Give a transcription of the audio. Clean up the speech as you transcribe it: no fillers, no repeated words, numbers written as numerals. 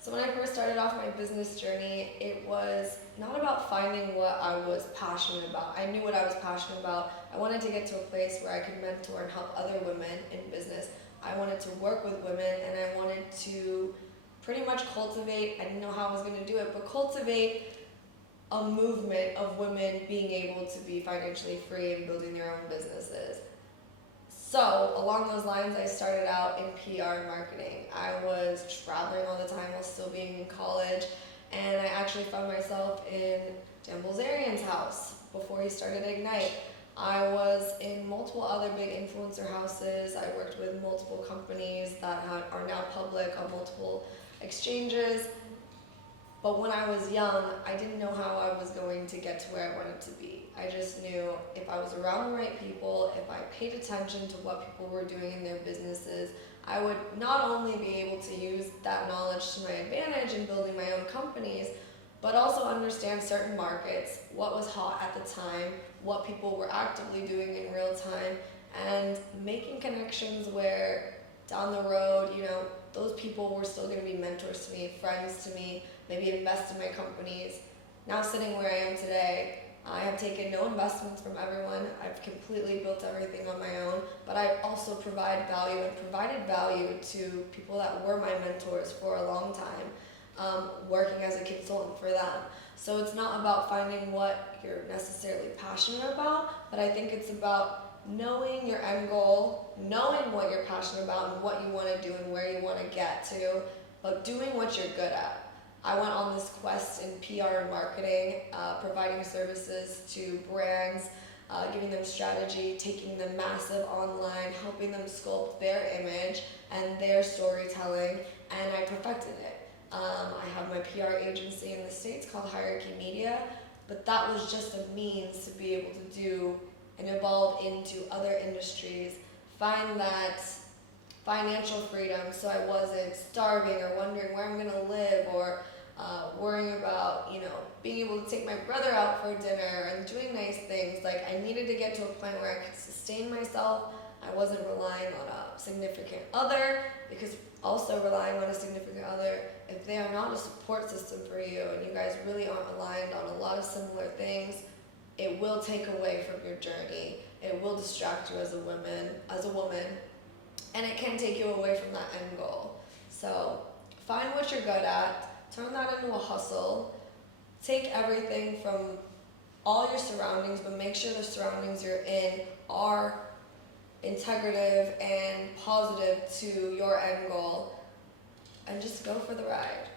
So when I first started off my business journey, it was not about finding what I was passionate about. I knew what I was passionate about. I wanted to get to a place where I could mentor and help other women in business. I wanted to work with women, and I wanted to pretty much cultivate, I didn't know how I was going to do it, but cultivate a movement of women being able to be financially free and building their own businesses. So along those lines, I started out in PR and marketing. I was traveling all the time while still being in college, and I actually found myself in Dan Bilzerian's house before he started Ignite. I was in multiple other big influencer houses. I worked with multiple companies that are now public on multiple exchanges. But when I was young, I didn't know how I was going to get to where I wanted to be. I just knew if I was around the right people, if I paid attention to what people were doing in their businesses, I would not only be able to use that knowledge to my advantage in building my own companies, but also understand certain markets, what was hot at the time, what people were actively doing in real time, and making connections where down the road, those people were still going to be mentors to me, friends to me, maybe invest in my companies. Now sitting where I am today, I have taken no investments from everyone. I've completely built everything on my own, but I also provide value and provided value to people that were my mentors for a long time, working as a consultant for them. So it's not about finding what you're necessarily passionate about, but I think it's about knowing your end goal, knowing what you're passionate about and what you want to do and where you want to get to, but doing what you're good at. I went on this quest in PR and marketing, providing services to brands, giving them strategy, taking them massive online, helping them sculpt their image and their storytelling, and I perfected it. I have my PR agency in the States called Hierarchy Media, but that was just a means to be able to do and evolve into other industries, find that financial freedom so I wasn't starving or wondering where I'm going to live or worrying about, being able to take my brother out for dinner and doing nice things. Like, I needed to get to a point where I could sustain myself. I wasn't relying on a significant other, because also relying on a significant other, if they are not a support system for you and you guys really aren't aligned on a lot of similar things, it will take away from your journey. It will distract you as a woman, and it can take you away from that end goal. So find what you're good at, turn that into a hustle, take everything from all your surroundings, but make sure the surroundings you're in are integrative and positive to your end goal, and just go for the ride.